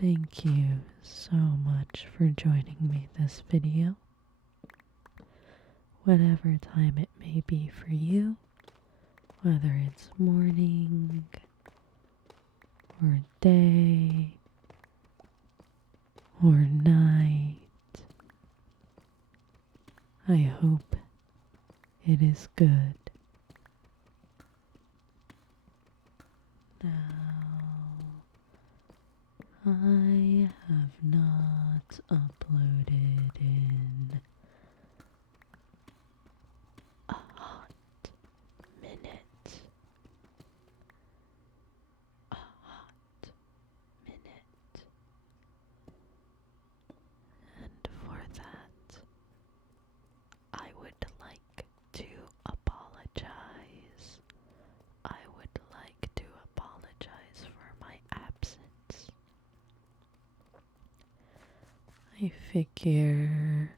Thank you so much for joining me this video. Whatever time it may be for you, whether it's morning or day or night, I hope it is good. Now, I have not uploaded in a hot minute. A hot minute. And for that, I would like to apologize. I would like to apologize for my absence. I figure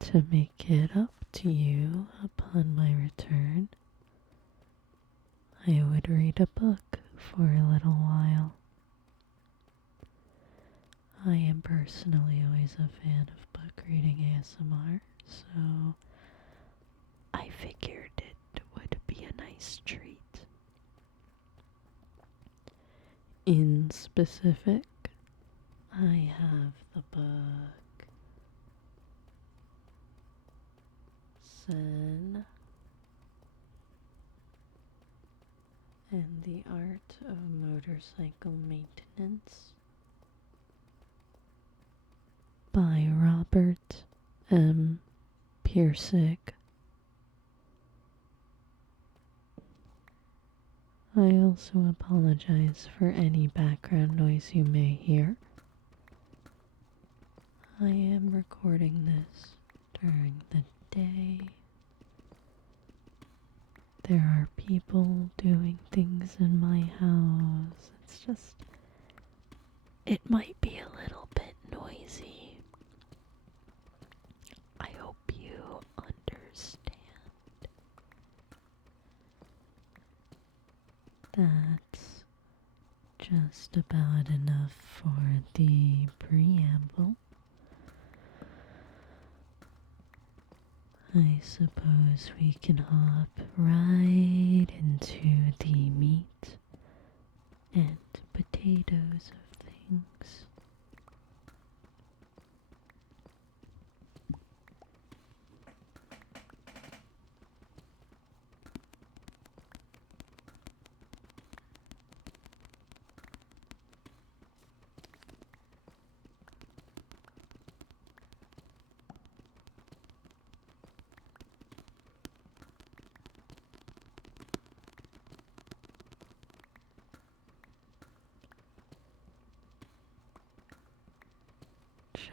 to make it up to you upon my return, I would read a book for a little while. I am personally always a fan of book reading ASMR, so I figured it would be a nice treat. In specific, I have the book Zen and the Art of Motorcycle Maintenance by Robert M. Piersick. I also apologize for any background noise you may hear. I am recording this during the day. There are people doing things in my house. It might be a little bit noisy. I hope you understand. That's just about enough for the preamble. I suppose we can hop right into the meat and potatoes of things.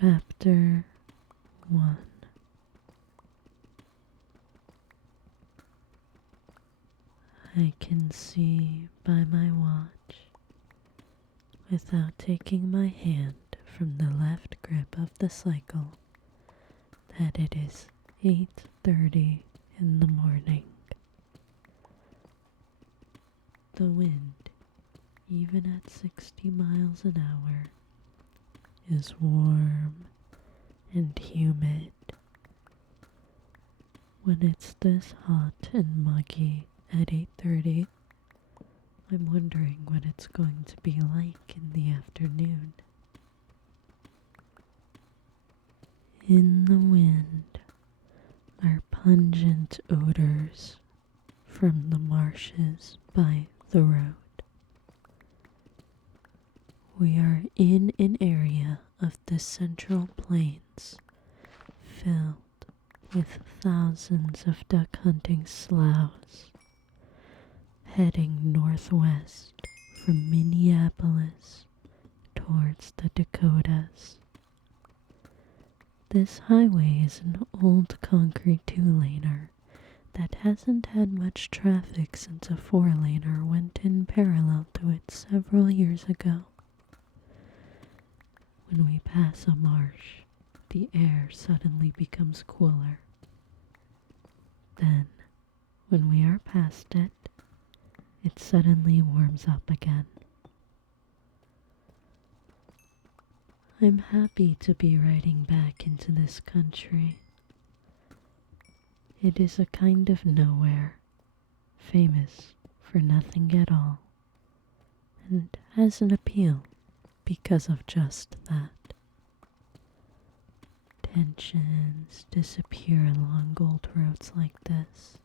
Chapter 1. I can see by my watch, without taking my hand from the left grip of the cycle, that it is 8:30 in the morning. The wind, even at 60 miles an hour, is warm and humid. When it's this hot and muggy at 8:30, I'm wondering what it's going to be like in the afternoon. In the wind are pungent odors from the marshes by the road. We are in an area of the Central Plains filled with thousands of duck hunting sloughs heading northwest from Minneapolis towards the Dakotas. This highway is an old concrete two-laner that hasn't had much traffic since a four-laner went in parallel to it several years ago. When we pass a marsh, the air suddenly becomes cooler. Then, when we are past it, it suddenly warms up again. I'm happy to be riding back into this country. It is a kind of nowhere, famous for nothing at all, and has an appeal because of just that. Tensions disappear along old roads like this.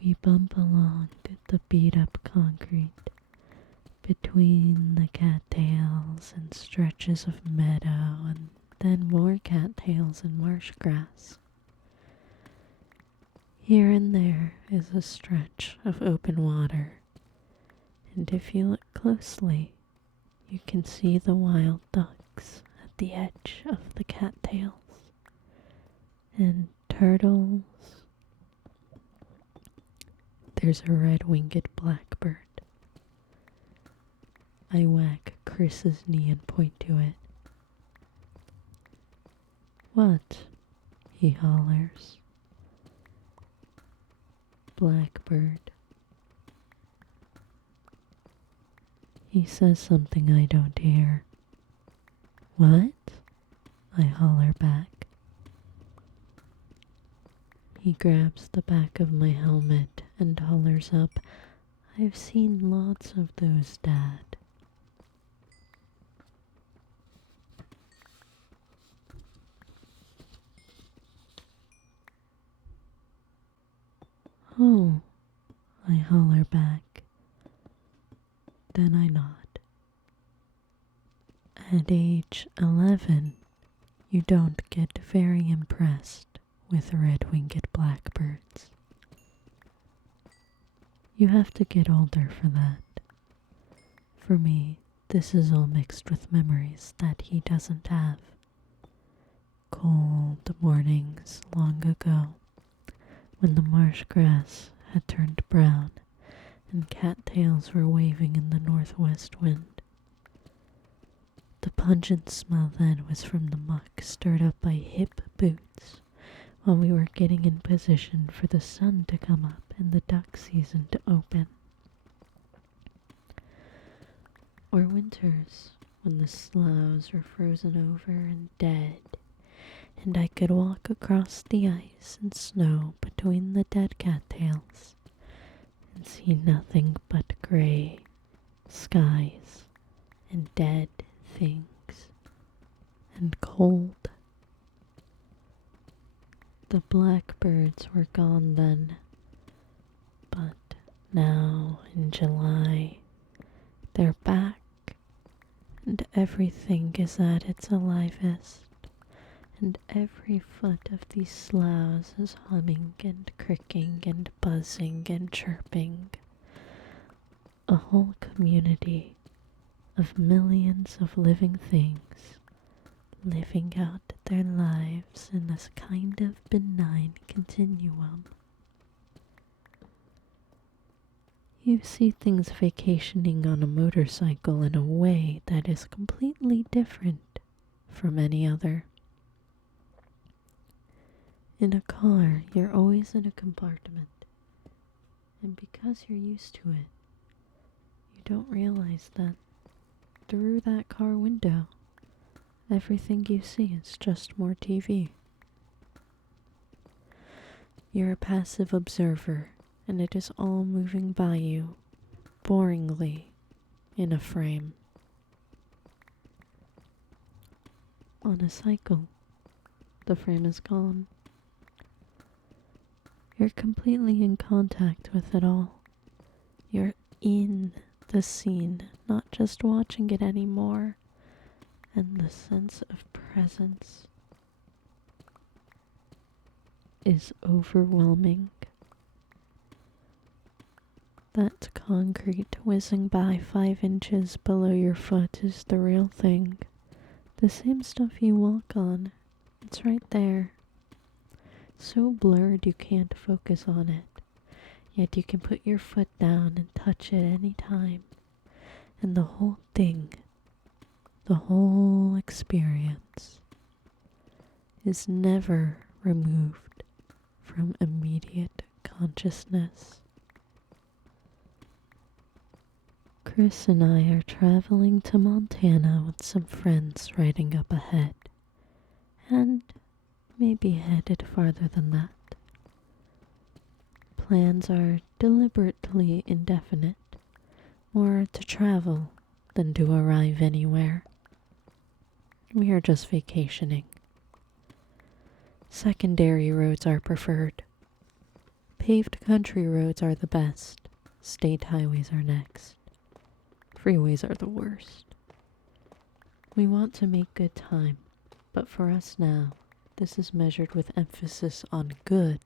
We bump along the beat-up concrete between the cattails and stretches of meadow and then more cattails and marsh grass. Here and there is a stretch of open water, and if you look closely, you can see the wild ducks at the edge of the cattails, and turtles. There's a red-winged blackbird. I whack Chris's knee and point to it. "What?" he hollers. "Blackbird." He says something I don't hear. "What?" I holler back. He grabs the back of my helmet and hollers up, "I've seen lots of those, Dad." "Oh," I holler back. Then I nod. At age 11, you don't get very impressed with red-winged blackbirds. You have to get older for that. For me, this is all mixed with memories that he doesn't have. Cold mornings long ago, when the marsh grass had turned brown and cattails were waving in the northwest wind. The pungent smell then was from the muck stirred up by hip boots while we were getting in position for the sun to come up and the duck season to open. Or winters when the sloughs were frozen over and dead, and I could walk across the ice and snow between the dead cattails and see nothing but gray skies and dead things and cold. The blackbirds were gone then, but now in July they're back, and everything is at its alivest, and every foot of these sloughs is humming and cricking and buzzing and chirping. A whole community of millions of living things living out their lives in this kind of benign continuum. You see things vacationing on a motorcycle in a way that is completely different from any other. In a car, you're always in a compartment, and because you're used to it, you don't realize that through that car window, everything you see is just more TV. You're a passive observer, and it is all moving by you, boringly, in a frame. On a cycle, the frame is gone. You're completely in contact with it all. You're in the scene, not just watching it anymore, and the sense of presence is overwhelming. That concrete whizzing by 5 inches below your foot is the real thing. The same stuff you walk on. It's right there. So blurred you can't focus on it. Yet you can put your foot down and touch it any time. And the whole thing, the whole experience, is never removed from immediate consciousness. Chris and I are traveling to Montana with some friends riding up ahead, and maybe headed farther than that. Plans are deliberately indefinite, more to travel than to arrive anywhere. We are just vacationing. Secondary roads are preferred. Paved country roads are the best. State highways are next. Freeways are the worst. We want to make good time, but for us now, this is measured with emphasis on good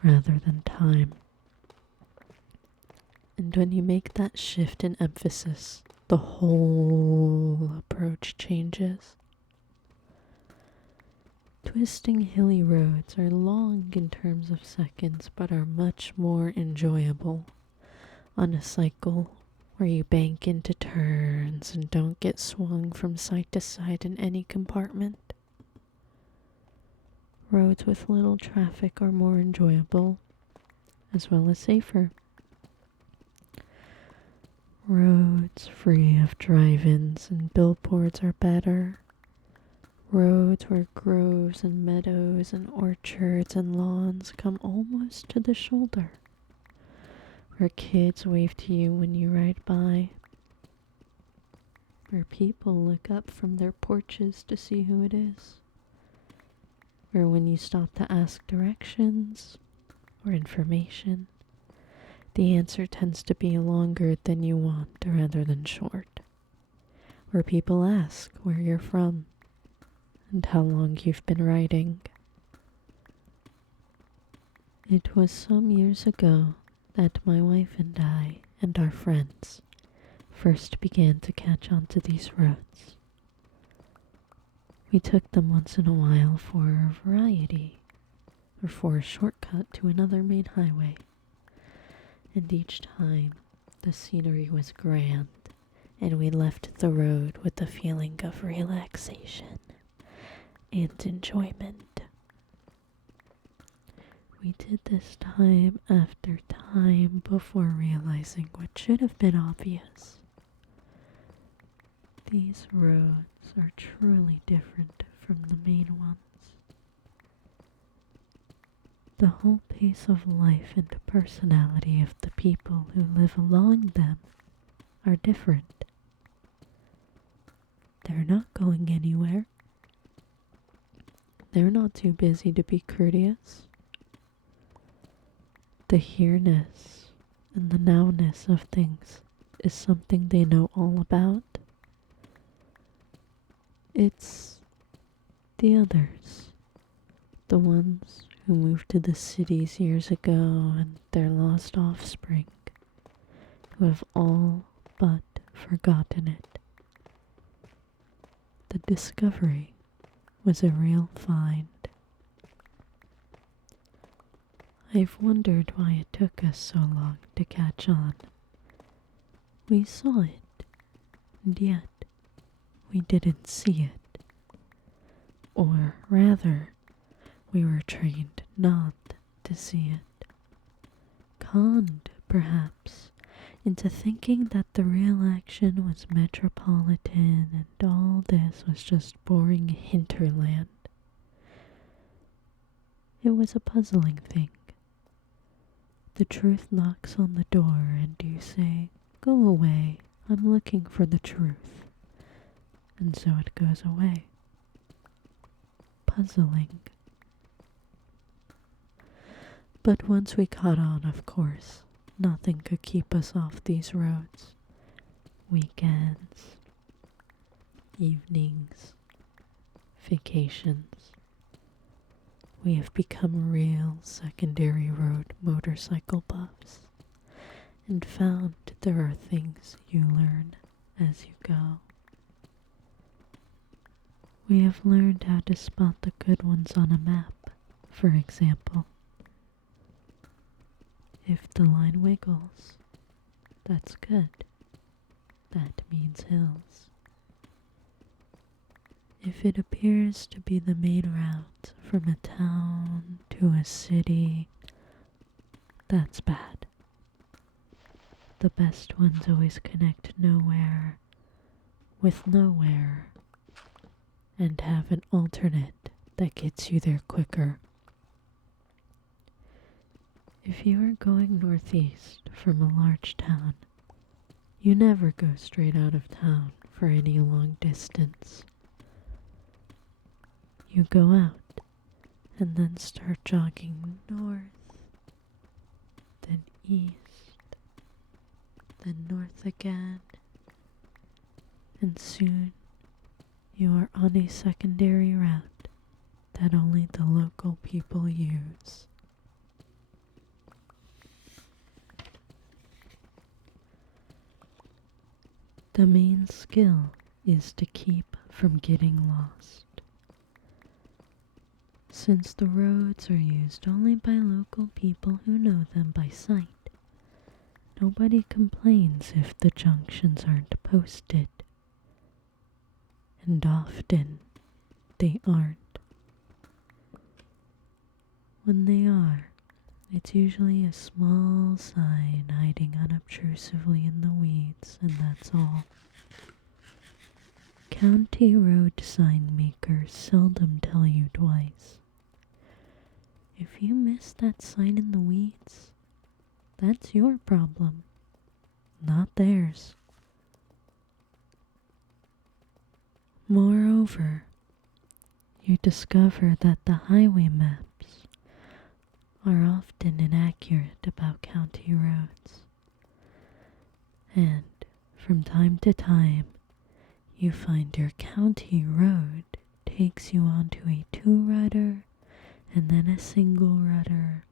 rather than time. And when you make that shift in emphasis, the whole approach changes. Twisting hilly roads are long in terms of seconds, but are much more enjoyable on a cycle where you bank into turns and don't get swung from side to side in any compartment. Roads with little traffic are more enjoyable, as well as safer. Roads free of drive-ins and billboards are better. Roads where groves and meadows and orchards and lawns come almost to the shoulder. Where kids wave to you when you ride by. Where people look up from their porches to see who it is. Where when you stop to ask directions or information, the answer tends to be longer than you want rather than short. Where people ask where you're from and how long you've been riding. It was some years ago that my wife and I and our friends first began to catch on to these roads. We took them once in a while for variety, or for a shortcut to another main highway, and each time the scenery was grand, and we left the road with a feeling of relaxation and enjoyment. We did this time after time before realizing what should have been obvious. These roads are truly different from the main ones. The whole pace of life and personality of the people who live along them are different. They're not going anywhere. They're not too busy to be courteous. The here-ness and the now-ness of things is something they know all about. It's the others, the ones who moved to the cities years ago and their lost offspring, who have all but forgotten it. The discovery was a real find. I've wondered why it took us so long to catch on. We saw it, and yet we didn't see it. Or rather, we were trained not to see it. Conned, perhaps, into thinking that the real action was metropolitan and all this was just boring hinterland. It was a puzzling thing. The truth knocks on the door and you say, "Go away, I'm looking for the truth." And so it goes away. Puzzling. But once we caught on, of course, nothing could keep us off these roads. Weekends, evenings, vacations. We have become real secondary road motorcycle buffs and found there are things you learn as you go. We have learned how to spot the good ones on a map, for example. If the line wiggles, that's good. That means hills. If it appears to be the main route from a town to a city, that's bad. The best ones always connect nowhere with nowhere and have an alternate that gets you there quicker. If you are going northeast from a large town, you never go straight out of town for any long distance. You go out and then start jogging north, then east, then north again, and soon you are on a secondary route that only the local people use. The main skill is to keep from getting lost. Since the roads are used only by local people who know them by sight, nobody complains if the junctions aren't posted. And often they aren't. When they are, it's usually a small sign hiding unobtrusively in the weeds, and that's all. County road sign makers seldom tell you twice. If you miss that sign in the weeds, that's your problem, not theirs. Moreover, you discover that the highway maps are often inaccurate about county roads, and from time to time you find your county road takes you onto a two-rudder and then a single rudder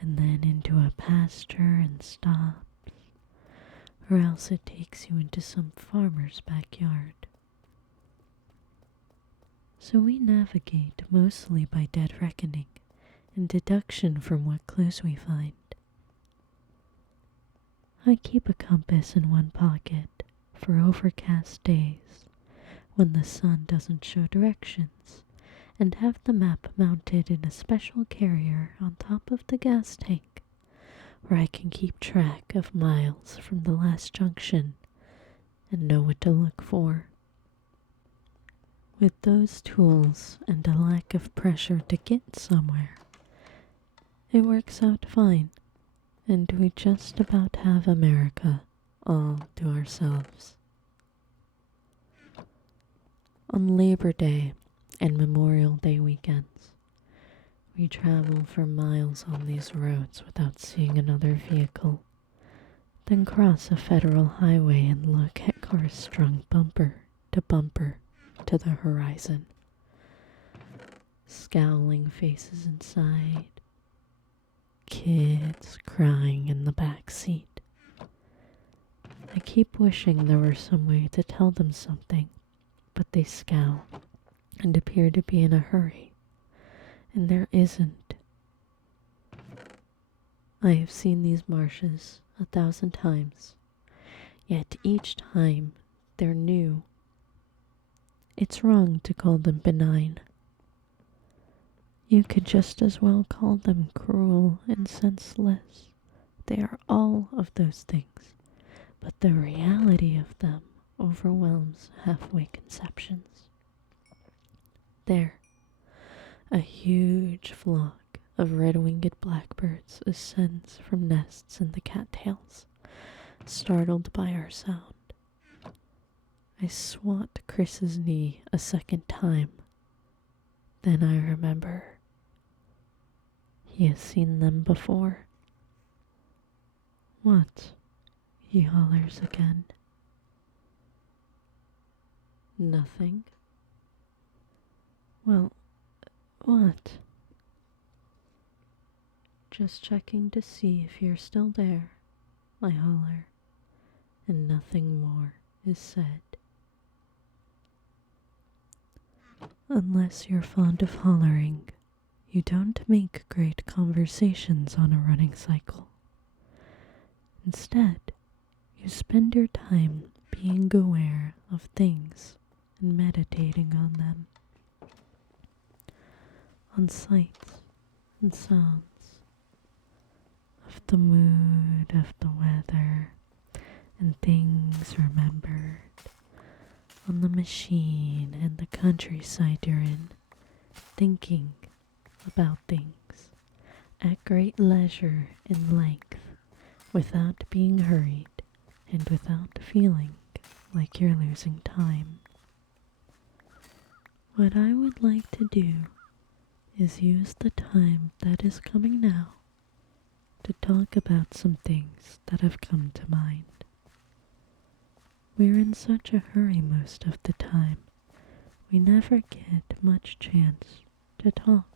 and then into a pasture and stops, or else it takes you into some farmer's backyard. So we navigate mostly by dead reckoning and deduction from what clues we find. I keep a compass in one pocket for overcast days when the sun doesn't show directions, and have the map mounted in a special carrier on top of the gas tank where I can keep track of miles from the last junction and know what to look for. With those tools and a lack of pressure to get somewhere, it works out fine, and we just about have America all to ourselves. On Labor Day and Memorial Day weekends, we travel for miles on these roads without seeing another vehicle, then cross a federal highway and look at cars strung bumper to the horizon. Scowling faces inside, kids crying in the back seat. I keep wishing there were some way to tell them something, but they scowl and appear to be in a hurry, and there isn't. I have seen these marshes 1,000 times, yet each time they're new. It's wrong to call them benign. You could just as well call them cruel and senseless. They are all of those things, but the reality of them overwhelms halfway conceptions. There, a huge flock of red-winged blackbirds ascends from nests in the cattails, startled by our sound. I swat Chris's knee a second time. Then I remember he has seen them before. What? He hollers again. Nothing. Well, what? Just checking to see if you're still there, I holler, and nothing more is said. Unless you're fond of hollering, you don't make great conversations on a running cycle. Instead, you spend your time being aware of things and meditating on them, on sights and sounds, of the mood of the weather, and things remembered on the machine and the countryside you're in, thinking about things at great leisure and length without being hurried and without feeling like you're losing time. What I would like to do is use the time that is coming now to talk about some things that have come to mind. We're in such a hurry most of the time, we never get much chance to talk.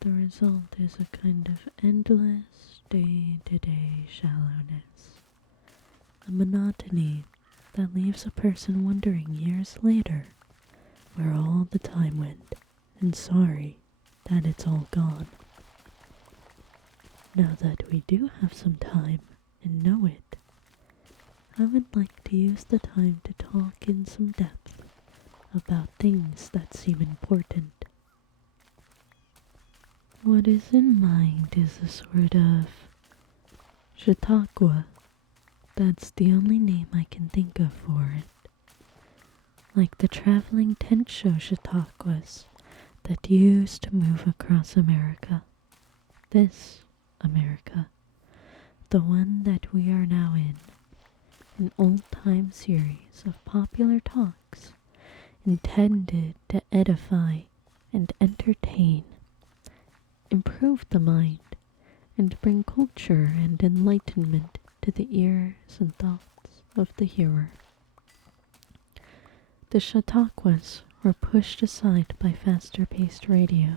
The result is a kind of endless day-to-day shallowness, a monotony that leaves a person wondering years later where all the time went, and sorry that it's all gone. Now that we do have some time and know it, I would like to use the time to talk in some depth about things that seem important. What is in mind is a sort of Chautauqua. That's the only name I can think of for it. Like the traveling tent show Chautauquas that used to move across America. This America, the one that we are now in, an old-time series of popular talks intended to edify and entertain, improve the mind, and bring culture and enlightenment to the ears and thoughts of the hearer. The Chautauquas were pushed aside by faster-paced radio,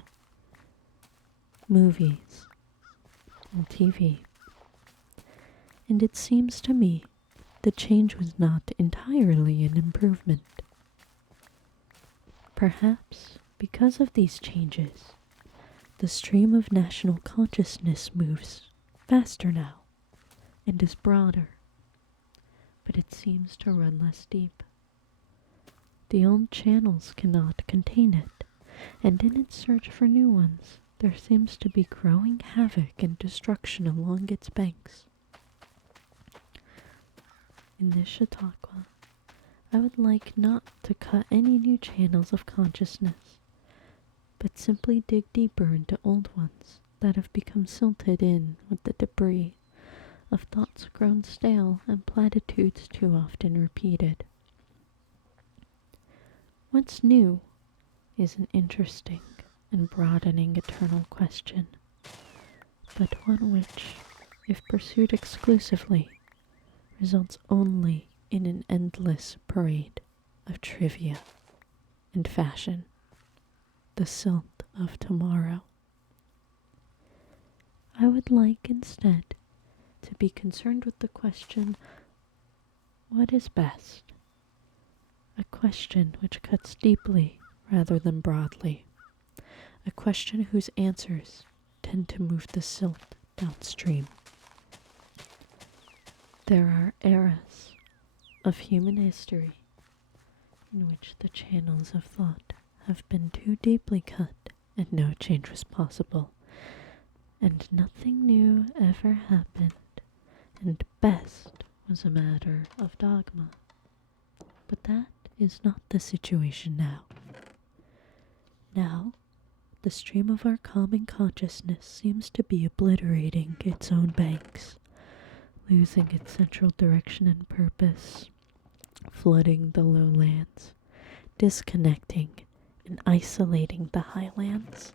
movies, and TV. And it seems to me the change was not entirely an improvement. Perhaps because of these changes, the stream of national consciousness moves faster now and is broader, but it seems to run less deep. The old channels cannot contain it, and in its search for new ones, there seems to be growing havoc and destruction along its banks. In this Chautauqua, I would like not to cut any new channels of consciousness, but simply dig deeper into old ones that have become silted in with the debris of thoughts grown stale and platitudes too often repeated. What's new is an interesting and broadening eternal question, but one which, if pursued exclusively, results only in an endless parade of trivia and fashion, the silt of tomorrow. I would like instead to be concerned with the question, what is best? A question which cuts deeply rather than broadly, a question whose answers tend to move the silt downstream. There are eras of human history in which the channels of thought have been too deeply cut and no change was possible, and nothing new ever happened, and best was a matter of dogma. But that is not the situation now. Now, the stream of our common consciousness seems to be obliterating its own banks, losing its central direction and purpose, flooding the lowlands, disconnecting and isolating the highlands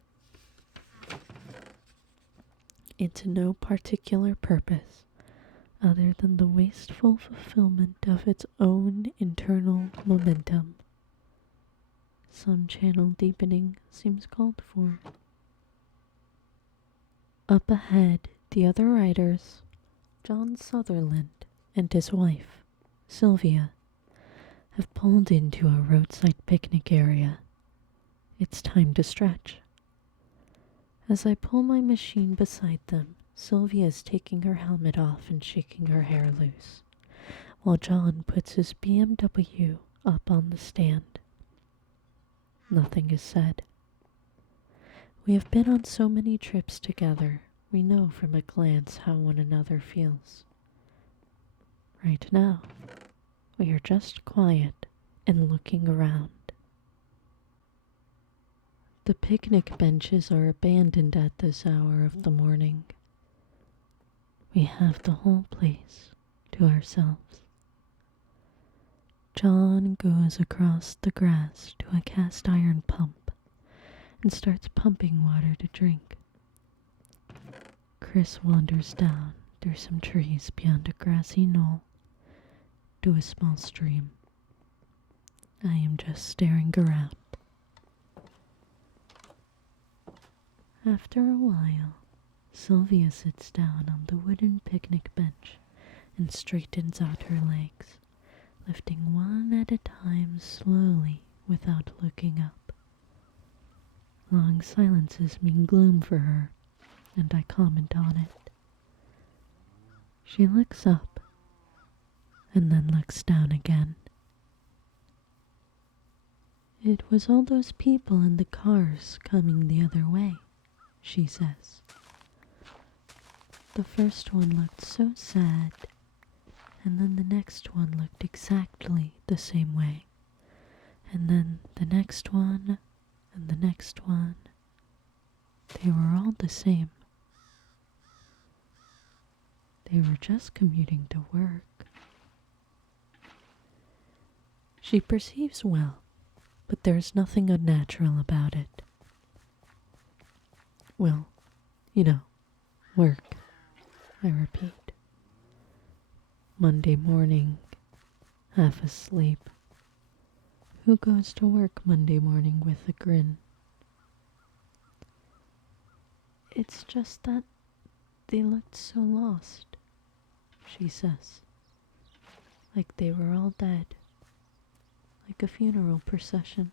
into no particular purpose other than the wasteful fulfillment of its own internal momentum. Some channel deepening seems called for. Up ahead, the other riders, John Sutherland and his wife, Sylvia, have pulled into a roadside picnic area. It's time to stretch. As I pull my machine beside them, Sylvia is taking her helmet off and shaking her hair loose, while John puts his BMW up on the stand. Nothing is said. We have been on so many trips together, we know from a glance how one another feels. Right now, we are just quiet and looking around. The picnic benches are abandoned at this hour of the morning. We have the whole place to ourselves. John goes across the grass to a cast iron pump and starts pumping water to drink. Chris wanders down through some trees beyond a grassy knoll to a small stream. I am just staring around. After a while, Sylvia sits down on the wooden picnic bench and straightens out her legs, lifting one at a time slowly without looking up. Long silences mean gloom for her, and I comment on it. She looks up, and then looks down again. It was all those people in the cars coming the other way, she says. The first one looked so sad, and then the next one looked exactly the same way, and then the next one, and the next one. They were all the same. They were just commuting to work. She perceives well, but there's nothing unnatural about it. Well, you know, work, I repeat. Monday morning, half asleep. Who goes to work Monday morning with a grin? It's just that they looked so lost, she says. Like they were all dead. Like a funeral procession.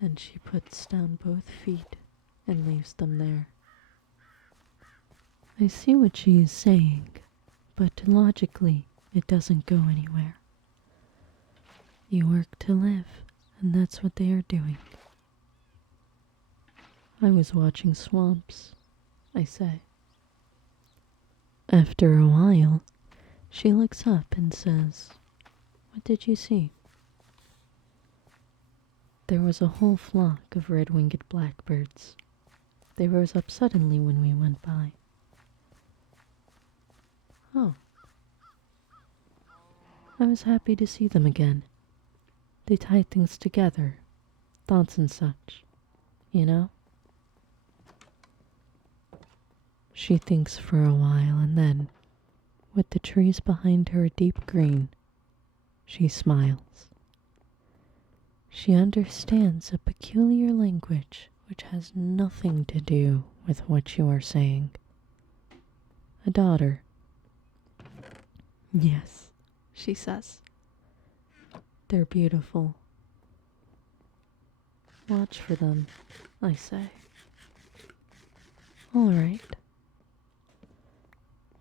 Then she puts down both feet and leaves them there. I see what she is saying, but logically it doesn't go anywhere. You work to live, and that's what they are doing. I was watching Swamps, I say. After a while, she looks up and says, "What did you see?" There was a whole flock of red-winged blackbirds. They rose up suddenly when we went by. Oh. I was happy to see them again. They tie things together, thoughts and such, you know? She thinks for a while and then, with the trees behind her a deep green, she smiles. She understands a peculiar language which has nothing to do with what you are saying. A daughter. Yes, she says. They're beautiful. Watch for them, I say. All right.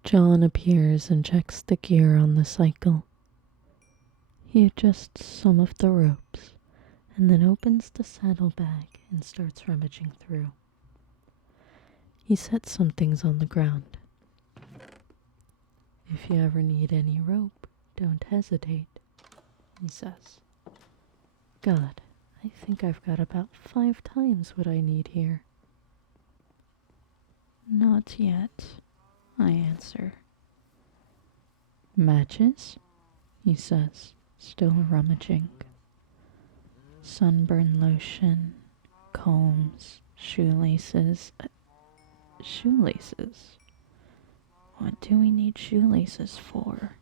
John appears and checks the gear on the cycle. He adjusts some of the ropes and then opens the saddlebag and starts rummaging through. He sets some things on the ground. If you ever need any rope, don't hesitate, he says. God, I think I've got about 5 times what I need here. Not yet, I answer. Matches? He says, still rummaging. Sunburn lotion, combs, shoelaces. Shoelaces? What do we need shoelaces for?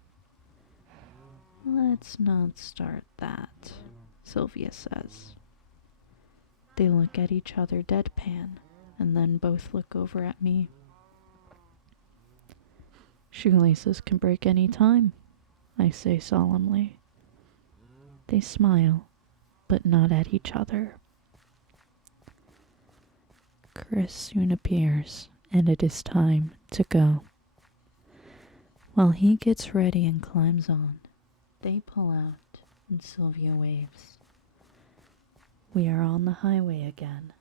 Let's not start that, Sylvia says. They look at each other deadpan, and then both look over at me. Shoelaces can break any time, I say solemnly. They smile, but not at each other. Chris soon appears, and it is time to go. While he gets ready and climbs on, they pull out, and Sylvia waves. We are on the highway again,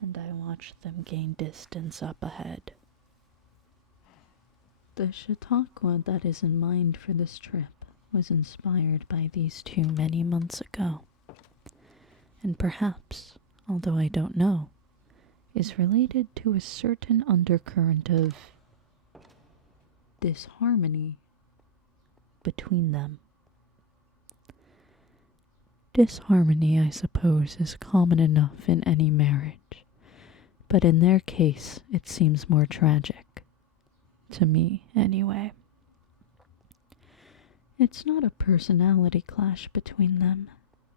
and I watch them gain distance up ahead. The Chautauqua that is in mind for this trip was inspired by these two many months ago, and perhaps, although I don't know, is related to a certain undercurrent of disharmony between them. Disharmony, I suppose, is common enough in any marriage, but in their case it seems more tragic. To me, anyway. It's not a personality clash between them.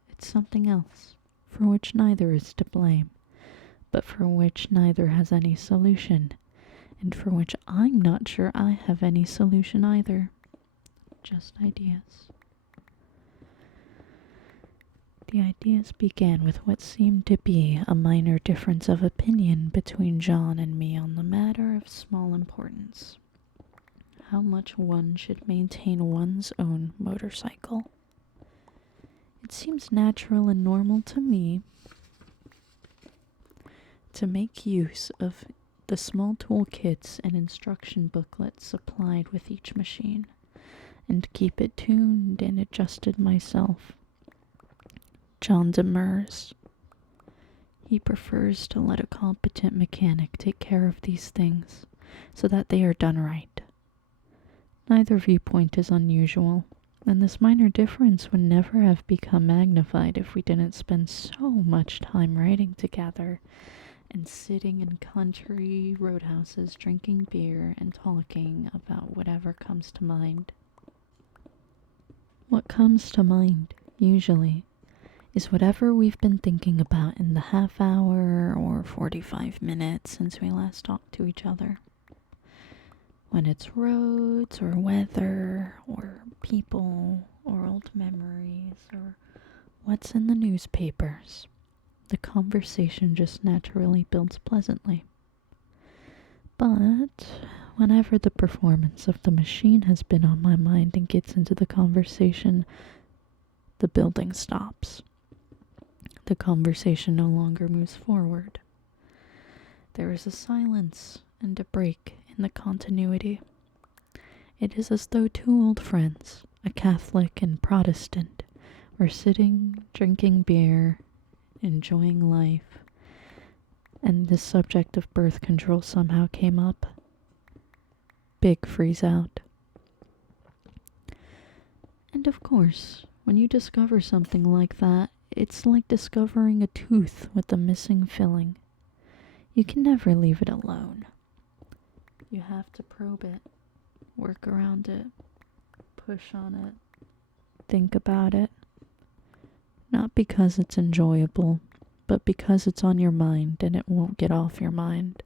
It's something else, for which neither is to blame, but for which neither has any solution, and for which I'm not sure I have any solution either. Just ideas. The ideas began with what seemed to be a minor difference of opinion between John and me on the matter of small importance. How much one should maintain one's own motorcycle. It seems natural and normal to me to make use of the small toolkits and instruction booklets supplied with each machine, and keep it tuned and adjusted myself. John demurs. He prefers to let a competent mechanic take care of these things, so that they are done right. Neither viewpoint is unusual, and this minor difference would never have become magnified if we didn't spend so much time riding together and sitting in country roadhouses drinking beer and talking about whatever comes to mind. What comes to mind, usually, is whatever we've been thinking about in the half hour or 45 minutes since we last talked to each other. When it's roads or weather or people or old memories or what's in the newspapers, the conversation just naturally builds pleasantly. But whenever the performance of the machine has been on my mind and gets into the conversation, the building stops. The conversation no longer moves forward. There is a silence and a break in the continuity. It is as though two old friends, a Catholic and Protestant, were sitting, drinking beer, enjoying life, and the subject of birth control somehow came up. Big freeze out. And of course, when you discover something like that, it's like discovering a tooth with a missing filling. You can never leave it alone. You have to probe it, work around it, push on it, think about it. Not because it's enjoyable, but because it's on your mind and it won't get off your mind.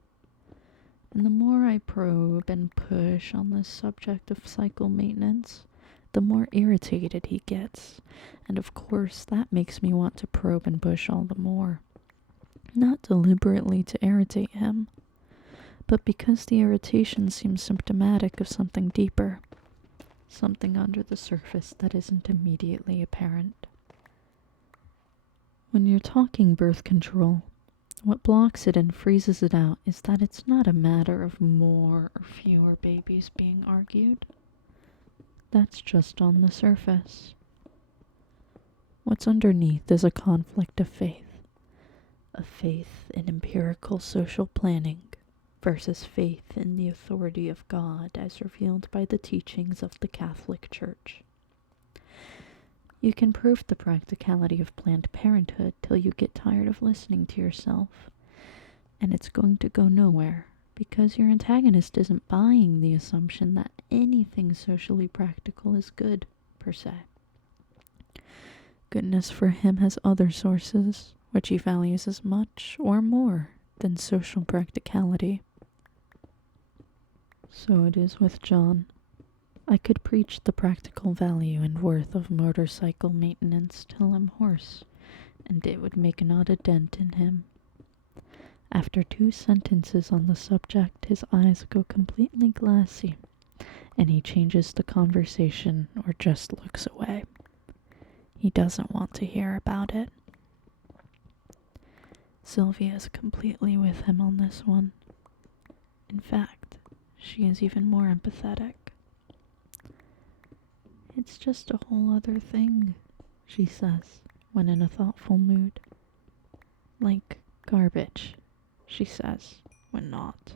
And the more I probe and push on this subject of cycle maintenance, the more irritated he gets. And of course, that makes me want to probe and push all the more. Not deliberately to irritate him, but because the irritation seems symptomatic of something deeper, something under the surface that isn't immediately apparent. When you're talking birth control, what blocks it and freezes it out is that it's not a matter of more or fewer babies being argued. That's just on the surface. What's underneath is a conflict of faith. A faith in empirical social planning versus faith in the authority of God as revealed by the teachings of the Catholic Church. You can prove the practicality of Planned Parenthood till you get tired of listening to yourself, and it's going to go nowhere because your antagonist isn't buying the assumption that anything socially practical is good, per se. Goodness for him has other sources, which he values as much or more than social practicality. So it is with John. I could preach the practical value and worth of motorcycle maintenance till I'm hoarse, and it would make not a dent in him. After 2 sentences on the subject, his eyes go completely glassy, and he changes the conversation or just looks away. He doesn't want to hear about it. Sylvia is completely with him on this one. In fact, she is even more empathetic. It's just a whole other thing, she says, when in a thoughtful mood. Like garbage, she says, when not.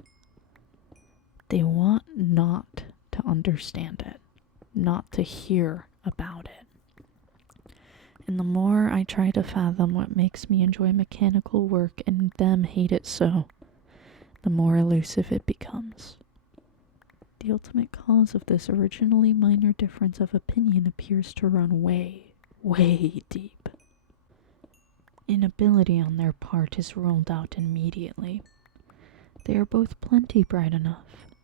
They want not to understand it, not to hear about it. And the more I try to fathom what makes me enjoy mechanical work and them hate it so, the more elusive it becomes. The ultimate cause of this originally minor difference of opinion appears to run way, way deep. Inability on their part is ruled out immediately. They are both plenty bright enough.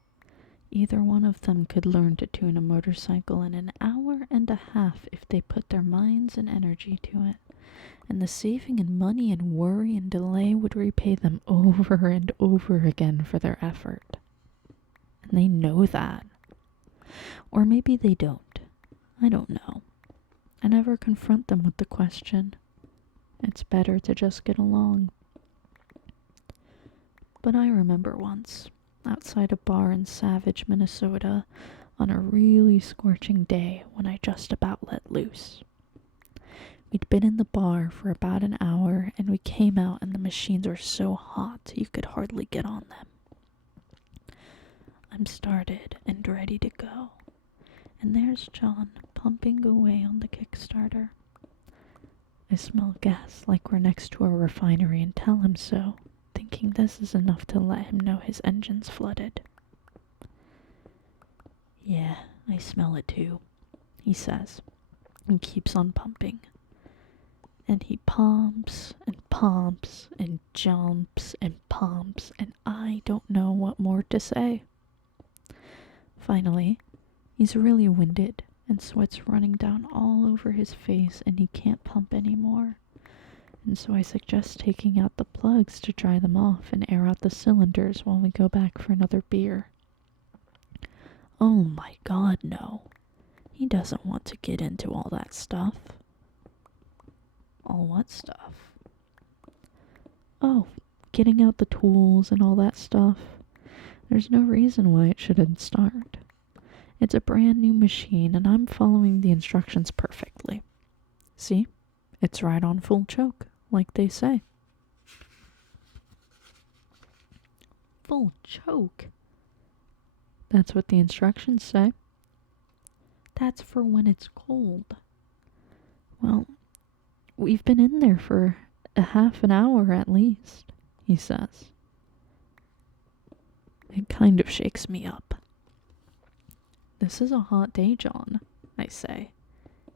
Either one of them could learn to tune a motorcycle in an hour and a half if they put their minds and energy to it, and the saving in money and worry and delay would repay them over and over again for their effort. And they know that. Or maybe they don't. I don't know. I never confront them with the question. It's better to just get along. But I remember once, outside a bar in Savage, Minnesota, on a really scorching day when I just about let loose. We'd been in the bar for about an hour, and we came out and the machines were so hot you could hardly get on them. I'm started and ready to go, and there's John pumping away on the Kickstarter. I smell gas like we're next to a refinery and tell him so, thinking this is enough to let him know his engine's flooded. Yeah, I smell it too, he says, and keeps on pumping. And he pumps and pumps and jumps and pumps, and I don't know what more to say. Finally, he's really winded, and sweat's running down all over his face, and he can't pump anymore. And so I suggest taking out the plugs to dry them off and air out the cylinders while we go back for another beer. Oh my God, no. He doesn't want to get into all that stuff. All what stuff? Oh, getting out the tools and all that stuff. There's no reason why it shouldn't start. It's a brand new machine and I'm following the instructions perfectly. See? It's right on full choke, like they say. Full choke? That's what the instructions say. That's for when it's cold. Well, we've been in there for a half an hour at least, he says. It kind of shakes me up. This is a hot day, John, I say,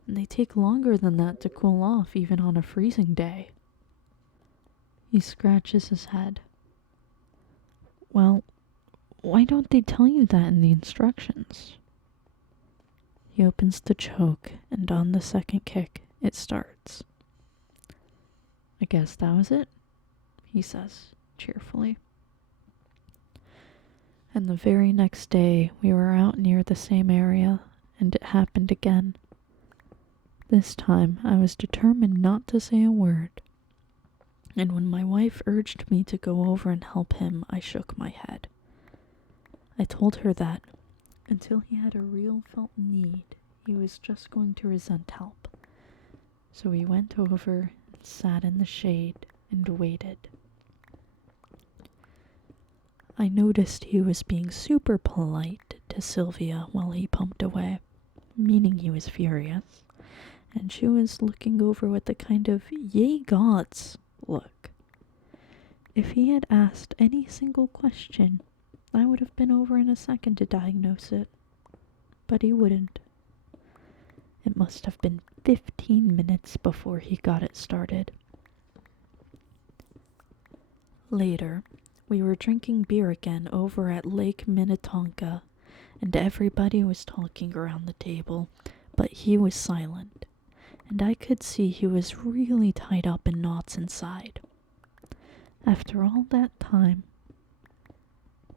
and they take longer than that to cool off even on a freezing day. He scratches his head. Well, why don't they tell you that in the instructions? He opens the choke, and on the second kick, it starts. I guess that was it, he says, cheerfully. And the very next day, we were out near the same area, and it happened again. This time, I was determined not to say a word. And when my wife urged me to go over and help him, I shook my head. I told her that, until he had a real felt need, he was just going to resent help. So we went over and sat in the shade and waited. I noticed he was being super polite to Sylvia while he pumped away, meaning he was furious, and she was looking over with a kind of yay gods look. If he had asked any single question, I would have been over in a second to diagnose it, but he wouldn't. It must have been 15 minutes before he got it started. Later, we were drinking beer again over at Lake Minnetonka, and everybody was talking around the table, but he was silent, and I could see he was really tied up in knots inside. After all that time,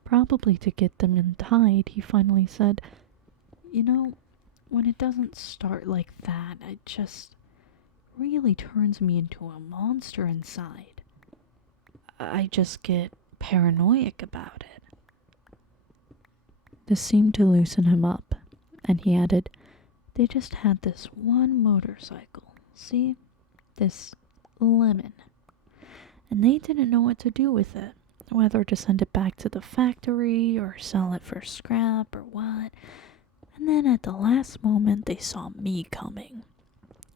probably to get them untied, he finally said, "You know, when it doesn't start like that, it just really turns me into a monster inside. I just get paranoid about it." This seemed to loosen him up, and he added, "They just had this one motorcycle, see? This lemon. And they didn't know what to do with it, whether to send it back to the factory or sell it for scrap or what. And then at the last moment they saw me coming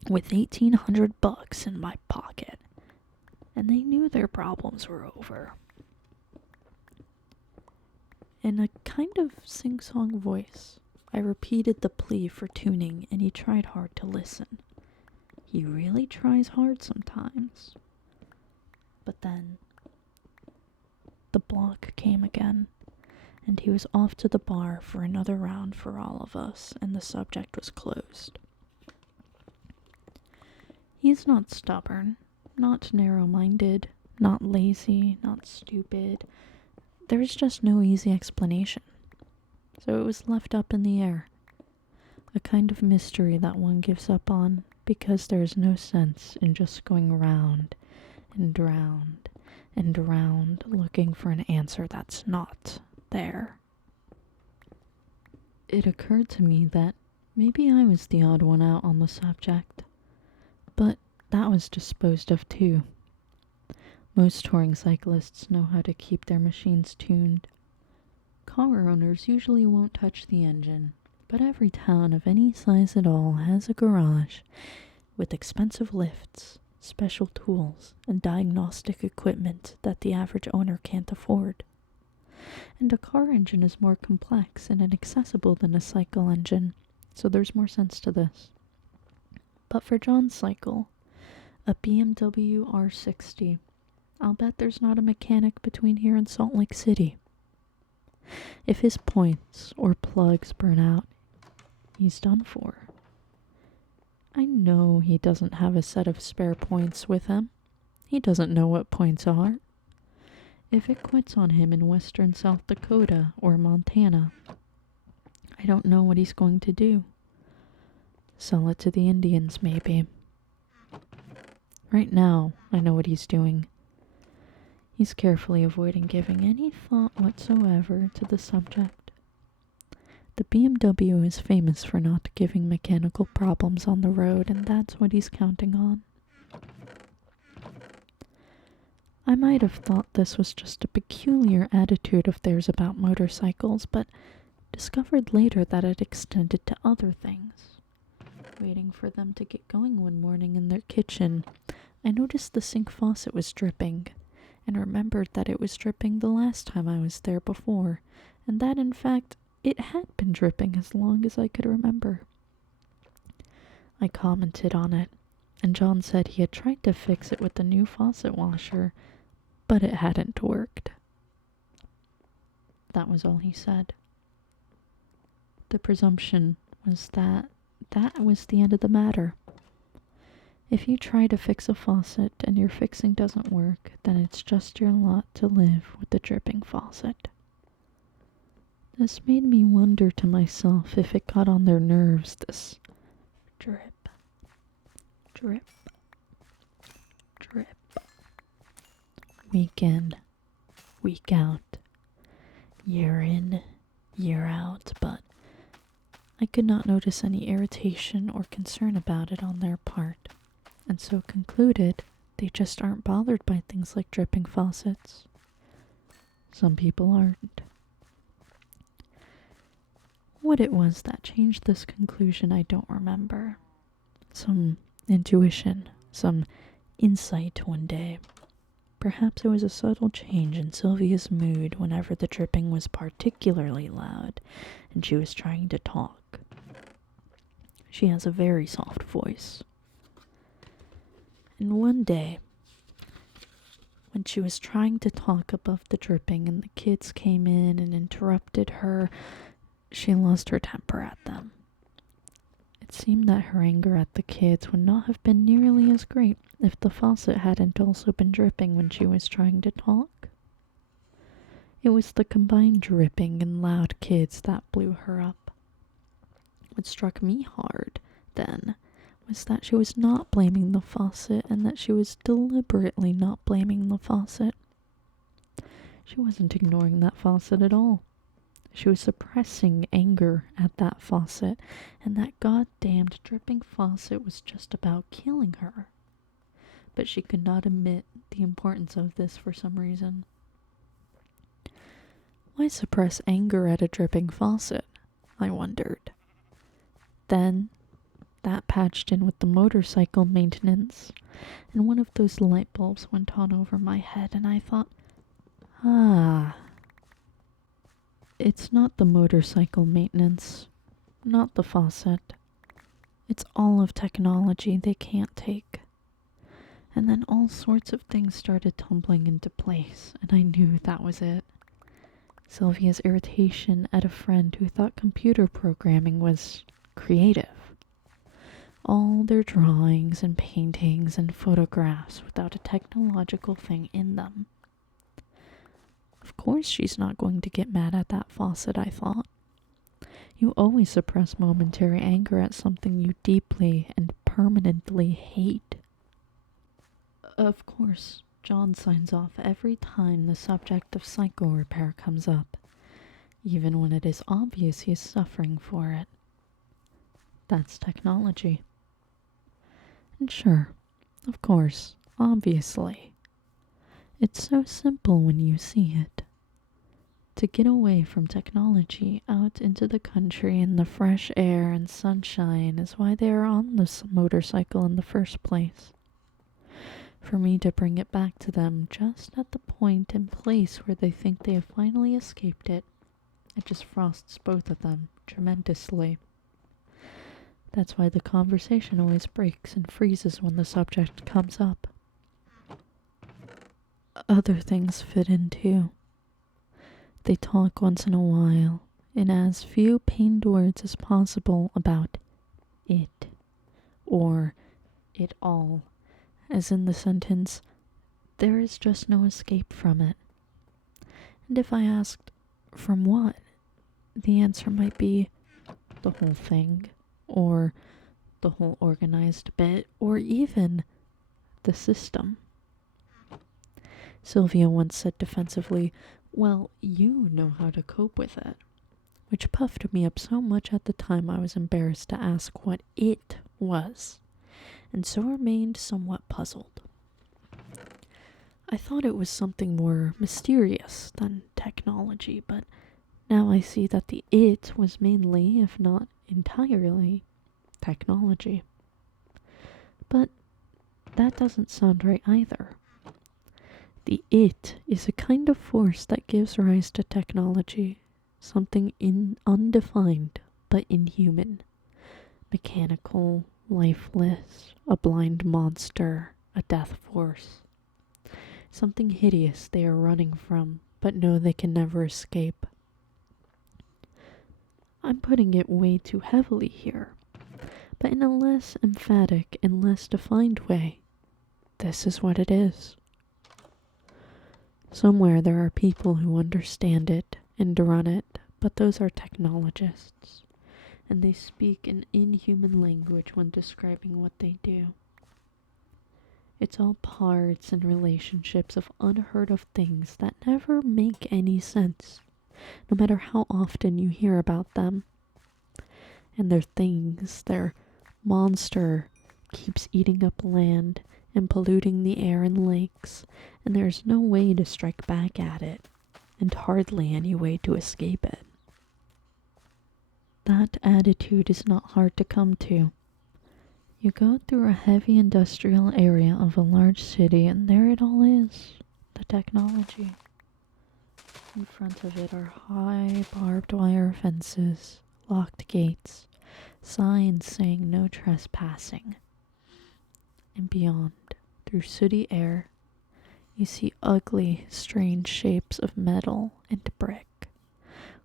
with $1,800 in my pocket, and they knew their problems were over." In a kind of sing-song voice, I repeated the plea for tuning, and he tried hard to listen. He really tries hard sometimes. But then the block came again, and he was off to the bar for another round for all of us, and the subject was closed. He's not stubborn, not narrow-minded, not lazy, not stupid. There's just no easy explanation. So it was left up in the air. A kind of mystery that one gives up on because there is no sense in just going round and round and round looking for an answer that's not there. It occurred to me that maybe I was the odd one out on the subject, but that was disposed of too. Most touring cyclists know how to keep their machines tuned. Car owners usually won't touch the engine, but every town of any size at all has a garage with expensive lifts, special tools, and diagnostic equipment that the average owner can't afford. And a car engine is more complex and inaccessible than a cycle engine, so there's more sense to this. But for John's cycle, a BMW R60, I'll bet there's not a mechanic between here and Salt Lake City. If his points or plugs burn out, he's done for. I know he doesn't have a set of spare points with him. He doesn't know what points are. If it quits on him in western South Dakota or Montana, I don't know what he's going to do. Sell it to the Indians, maybe. Right now, I know what he's doing. He's carefully avoiding giving any thought whatsoever to the subject. The BMW is famous for not giving mechanical problems on the road, and that's what he's counting on. I might have thought this was just a peculiar attitude of theirs about motorcycles, but discovered later that it extended to other things. Waiting for them to get going one morning in their kitchen, I noticed the sink faucet was dripping, and remembered that it was dripping the last time I was there before, and that in fact it had been dripping as long as I could remember. I commented on it, and John said he had tried to fix it with the new faucet washer, but it hadn't worked. That was all he said. The presumption was that was the end of the matter. If you try to fix a faucet and your fixing doesn't work, then it's just your lot to live with the dripping faucet. This made me wonder to myself if it got on their nerves, this drip, drip, drip. Week in, week out, year in, year out, but I could not notice any irritation or concern about it on their part, and so concluded they just aren't bothered by things like dripping faucets. Some people aren't. What it was that changed this conclusion I don't remember. Some intuition, some insight one day. Perhaps it was a subtle change in Sylvia's mood whenever the dripping was particularly loud and she was trying to talk. She has a very soft voice. And one day, when she was trying to talk above the dripping and the kids came in and interrupted her, she lost her temper at them. It seemed that her anger at the kids would not have been nearly as great if the faucet hadn't also been dripping when she was trying to talk. It was the combined dripping and loud kids that blew her up. What struck me hard, then, was that she was not blaming the faucet and that she was deliberately not blaming the faucet. She wasn't ignoring that faucet at all. She was suppressing anger at that faucet, and that goddamned dripping faucet was just about killing her. But she could not admit the importance of this for some reason. Why suppress anger at a dripping faucet? I wondered. Then, that patched in with the motorcycle maintenance, and one of those light bulbs went on over my head, and I thought, it's not the motorcycle maintenance, not the faucet. It's all of technology they can't take. And then all sorts of things started tumbling into place, and I knew that was it. Sylvia's irritation at a friend who thought computer programming was creative. All their drawings and paintings and photographs without a technological thing in them. Of course she's not going to get mad at that faucet, I thought. You always suppress momentary anger at something you deeply and permanently hate. Of course, John signs off every time the subject of psycho repair comes up, even when it is obvious he is suffering for it. That's technology. And sure, of course, obviously. It's so simple when you see it. To get away from technology out into the country in the fresh air and sunshine is why they are on this motorcycle in the first place. For me to bring it back to them just at the point and place where they think they have finally escaped it, it just frosts both of them tremendously. That's why the conversation always breaks and freezes when the subject comes up. Other things fit in too. They talk once in a while, in as few pained words as possible about it, or it all, as in the sentence, there is just no escape from it. And if I asked, from what, the answer might be the whole thing, or the whole organized bit, or even the system. Sylvia once said defensively, well, you know how to cope with it, which puffed me up so much at the time I was embarrassed to ask what it was, and so remained somewhat puzzled. I thought it was something more mysterious than technology, but now I see that the it was mainly, if not entirely, technology. But that doesn't sound right either. The it is a kind of force that gives rise to technology, something undefined but inhuman, mechanical, lifeless, a blind monster, a death force. Something hideous they are running from, but know they can never escape. I'm putting it way too heavily here, but in a less emphatic and less defined way. This is what it is. Somewhere there are people who understand it and run it, but those are technologists, and they speak an inhuman language when describing what they do. It's all parts and relationships of unheard of things that never make any sense, no matter how often you hear about them. And their things, their monster, keeps eating up land and polluting the air and lakes, and there's no way to strike back at it, and hardly any way to escape it. That attitude is not hard to come to. You go through a heavy industrial area of a large city, and there it all is, the technology. In front of it are high barbed wire fences, locked gates, signs saying no trespassing. And beyond, through sooty air, you see ugly, strange shapes of metal and brick,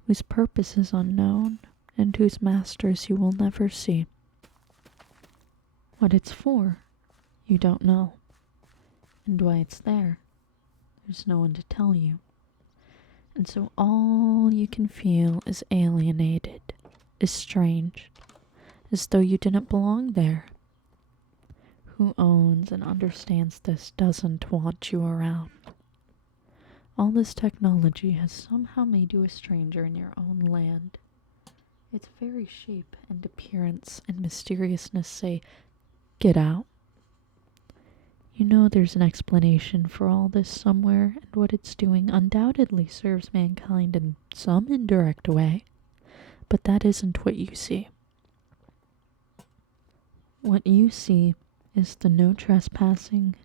whose purpose is unknown and whose masters you will never see. What it's for, you don't know, and why it's there, there's no one to tell you. And so all you can feel is alienated, estranged, as though you didn't belong there. Who owns and understands this doesn't want you around. All this technology has somehow made you a stranger in your own land. Its very shape and appearance and mysteriousness say, "Get out." You know there's an explanation for all this somewhere, and what it's doing undoubtedly serves mankind in some indirect way, but that isn't what you see. What you see is the no trespassing,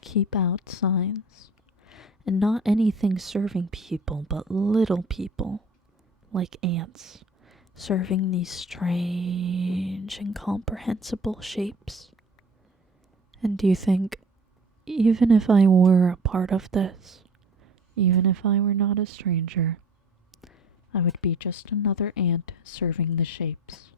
keep out signs, and not anything serving people but little people, like ants, serving these strange, incomprehensible shapes. And do you think, even if I were a part of this, even if I were not a stranger, I would be just another ant serving the shapes?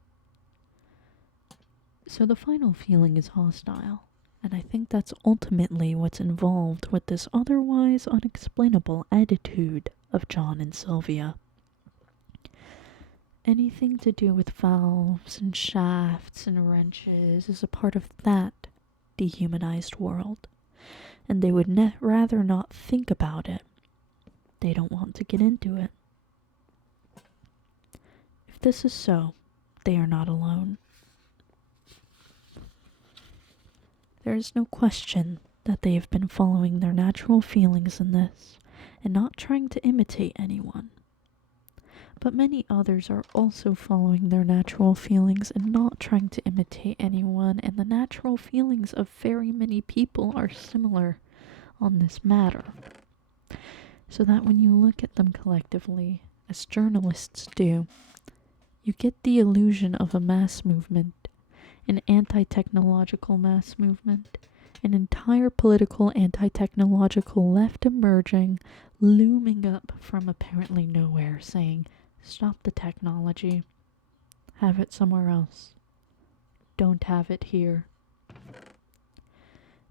So the final feeling is hostile, and I think that's ultimately what's involved with this otherwise unexplainable attitude of John and Sylvia. Anything to do with valves and shafts and wrenches is a part of that dehumanized world, and they would rather not think about it. They don't want to get into it. If this is so, they are not alone. There is no question that they have been following their natural feelings in this, and not trying to imitate anyone. But many others are also following their natural feelings and not trying to imitate anyone, and the natural feelings of very many people are similar on this matter. So that when you look at them collectively, as journalists do, you get the illusion of a mass movement, an anti-technological mass movement, an entire political anti-technological left emerging, looming up from apparently nowhere, saying, "Stop the technology. Have it somewhere else. Don't have it here."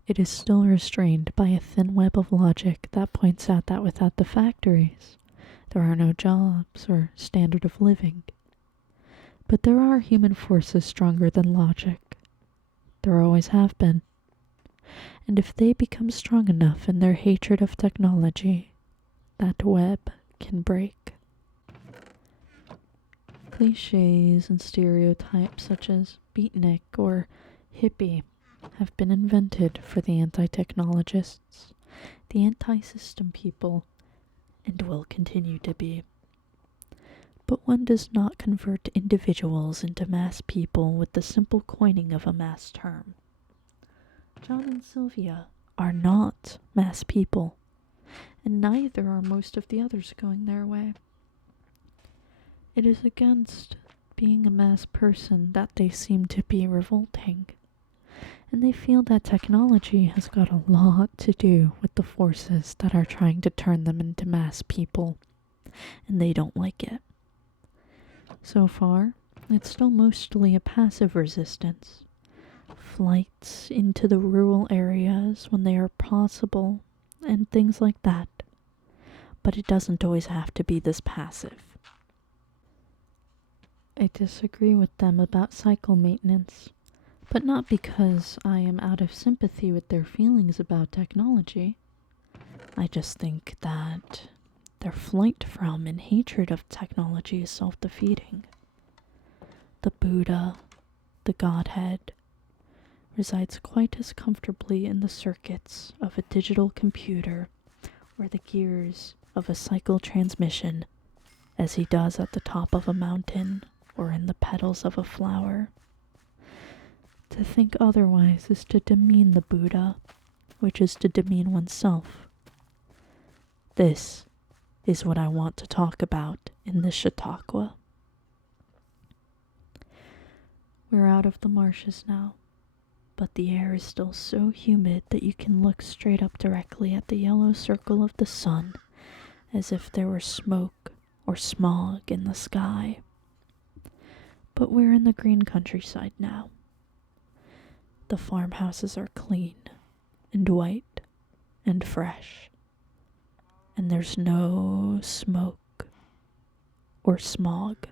It is still restrained by a thin web of logic that points out that without the factories, there are no jobs or standard of living. But there are human forces stronger than logic. There always have been. And if they become strong enough in their hatred of technology, that web can break. Clichés and stereotypes such as beatnik or hippie have been invented for the anti-technologists, the anti-system people, and will continue to be. But one does not convert individuals into mass people with the simple coining of a mass term. John and Sylvia are not mass people, and neither are most of the others going their way. It is against being a mass person that they seem to be revolting, and they feel that technology has got a lot to do with the forces that are trying to turn them into mass people, and they don't like it. So far, it's still mostly a passive resistance. Flights into the rural areas when they are possible, and things like that. But it doesn't always have to be this passive. I disagree with them about cycle maintenance, but not because I am out of sympathy with their feelings about technology. I just think that their flight from and hatred of technology is self-defeating. The Buddha, the Godhead, resides quite as comfortably in the circuits of a digital computer or the gears of a cycle transmission as he does at the top of a mountain or in the petals of a flower. To think otherwise is to demean the Buddha, which is to demean oneself. This is what I want to talk about in this Chautauqua. We're out of the marshes now, but the air is still so humid that you can look straight up directly at the yellow circle of the sun, as if there were smoke or smog in the sky. But we're in the green countryside now. The farmhouses are clean and white and fresh, and there's no smoke or smog.